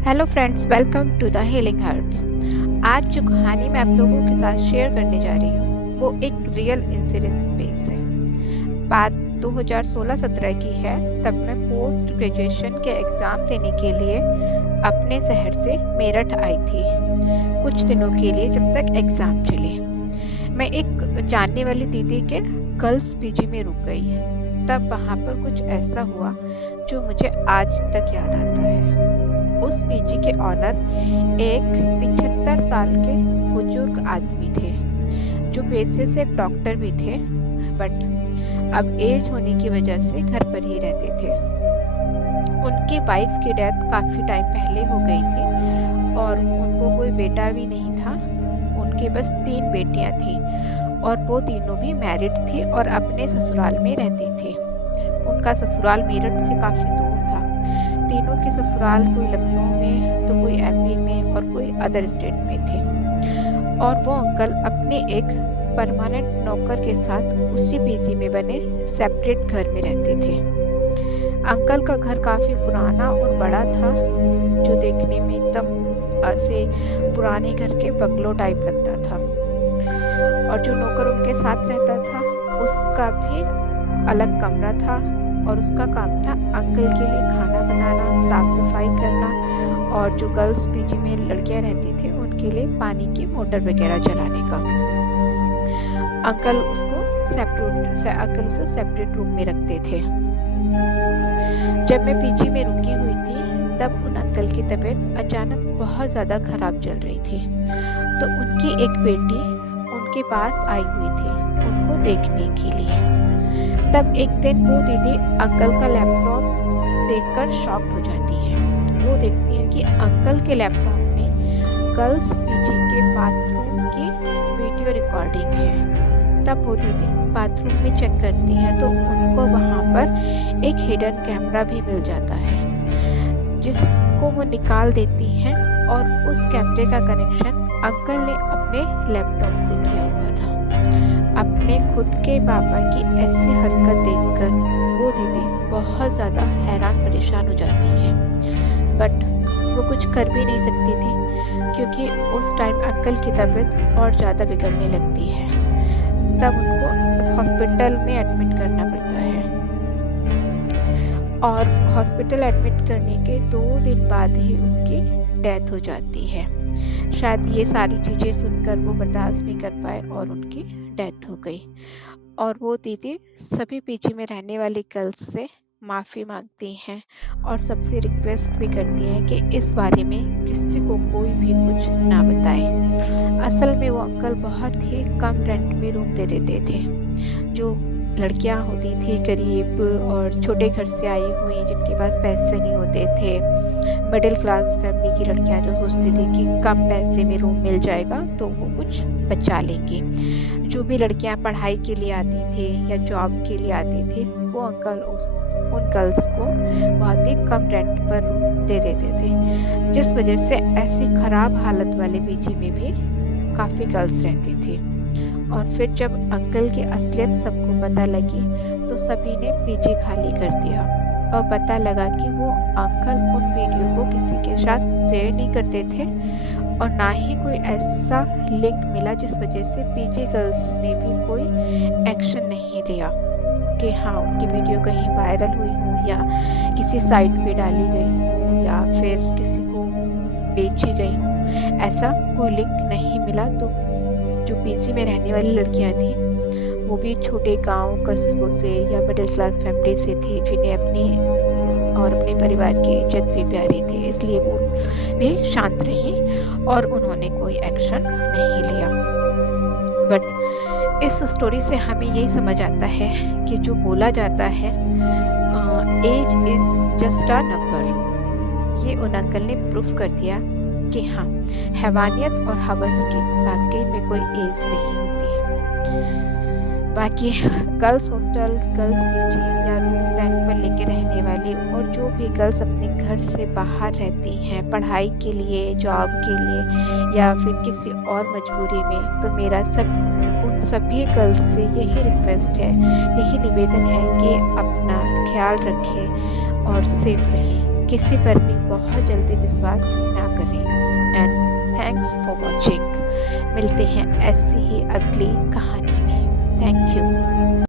Hello friends, welcome to the healing herbs. आज जो कहानी मैं आप लोगों के साथ शेयर करने जा रही हूँ वो एक रियल इंसिडेंस बेस है। बात 2016-17 की है। तब मैं पोस्ट ग्रेजुएशन के एग्ज़ाम देने के लिए अपने शहर से मेरठ आई थी, कुछ दिनों के लिए जब तक एग्ज़ाम चले। मैं एक जानने वाली दीदी के गर्ल्स पीजी में रुक गई। तब वहाँ पर कुछ ऐसा हुआ जो मुझे आज तक याद आता है। उस पीजी के ऑनर एक 75 साल के बुजुर्ग आदमी थे, जो पेशे से एक डॉक्टर भी थे, बट अब एज होने की वजह से घर पर ही रहते थे। उनकी वाइफ की डेथ काफ़ी टाइम पहले हो गई थी और उनको कोई बेटा भी नहीं था। उनके बस 3 बेटियां थीं और वो तीनों भी मैरिड थी और अपने ससुराल में रहती थी। उनका ससुराल मेरठ से काफ़ी दूर था। तीनों के ससुराल कोई लखनऊ में, तो कोई एमपी में और कोई अदर स्टेट में थे। और वो अंकल अपने एक परमानेंट नौकर के साथ उसी पीजी में बने सेपरेट घर में रहते थे। अंकल का घर काफ़ी पुराना और बड़ा था, जो देखने में एकदम ऐसे पुराने घर के बंगलो टाइप लगता था। और जो नौकर उनके साथ रहता था, उसका भी अलग कमरा था और उसका काम था अंकल के लिए खाना बनाना, साफ सफाई करना और जो गर्ल्स पीजी में लड़कियां रहती थी उनके लिए पानी की मोटर वगैरह चलाने का। अंकल उसे सेपरेट रूम में रखते थे। जब मैं पीजी में रुकी हुई थी, तब उन अंकल की तबीयत अचानक बहुत ज़्यादा खराब चल रही थी। तो उनकी एक बेटी उनके पास आई हुई थी उनको देखने के लिए। तब एक दिन वो दीदी अंकल का लैपटॉप देखकर शॉक हो जाती है। वो देखती है कि अंकल के लैपटॉप में गर्ल्स पीजी के बाथरूम की वीडियो रिकॉर्डिंग है। तब वो दीदी बाथरूम में चेक करती है तो उनको वहाँ पर एक हिडन कैमरा भी मिल जाता है, जिसको वो निकाल देती हैं और उस कैमरे का कनेक्शन अंकल ने अपने लैपटॉप से किया हुआ था। अपने खुद के पापा की ऐसी हरकत देखकर वो दीदी बहुत ज़्यादा हैरान परेशान हो जाती है, बट वो कुछ कर भी नहीं सकती थी क्योंकि उस टाइम अंकल की तबीयत और ज़्यादा बिगड़ने लगती है। तब उनको हॉस्पिटल में एडमिट करना पड़ता है और हॉस्पिटल एडमिट करने के 2 दिन बाद ही उनकी डेथ हो जाती है। शायद ये सारी चीज़ें सुनकर वो बर्दाश्त नहीं कर पाए और उनकी डेथ हो गई। और वो दीदी सभी पीजी में रहने वाली गर्ल्स से माफ़ी मांगती हैं और सबसे रिक्वेस्ट भी करती हैं कि इस बारे में किसी को कोई भी कुछ ना बताए। असल में वो अंकल बहुत ही कम रेंट में रूम दे देते थे। जो लड़कियां होती थी गरीब और छोटे घर से आई हुई, जिनके पास पैसे नहीं होते थे, मिडिल क्लास फैमिली की लड़कियां जो सोचती थी कि कम पैसे में रूम मिल जाएगा तो वो कुछ बचा लेंगी। जो भी लड़कियां पढ़ाई के लिए आती थी या जॉब के लिए आती थी, वो अंकल उन गर्ल्स को बहुत ही कम रेंट पर रूम दे देते थे, जिस वजह से ऐसी खराब हालत वाले पीजी में भी काफ़ी गर्ल्स रहती थी। और फिर जब अंकल की असलियत सबको पता लगी तो सभी ने पीजी खाली कर दिया और पता लगा कि वो अंकल उन वीडियो को किसी के साथ शेयर नहीं करते थे और ना ही कोई ऐसा लिंक मिला जिस वजह से पीजी गर्ल्स ने भी कोई एक्शन नहीं लिया कि हाँ उनकी वीडियो कहीं वायरल हुई हो या किसी साइट पे डाली गई हो या फिर किसी को बेची गई हो। ऐसा कोई लिंक नहीं मिला। तो जो पीजी में रहने वाली लड़कियां थी वो भी छोटे गांव कस्बों से या मिडिल क्लास फैमिली से थी, जिन्हें अपनी और अपने परिवार की इज्जत भी प्यारी थी, इसलिए वो भी शांत रही और उन्होंने कोई एक्शन नहीं लिया। बट इस स्टोरी से हमें यही समझ आता है कि जो बोला जाता है age is just a number, ये उन अंकल ने प्रूफ कर दिया कि हाँ, हैवानियत और हवस की वाकई में कोई एज नहीं होती। बाकी गर्ल्स हॉस्टल, गर्ल्स पीजी या रूम रेंट पर लेके रहने वाली और जो भी गर्ल्स अपने घर से बाहर रहती हैं पढ़ाई के लिए, जॉब के लिए या फिर किसी और मजबूरी में, तो मेरा उन सभी गर्ल्स से यही रिक्वेस्ट है, यही निवेदन है कि अपना ख्याल रखें और सेफ रहें। किसी पर भी बहुत जल्दी विश्वास ना करें। And thanks for watching. मिलते हैं ऐसी ही अगली कहानी में। Thank you.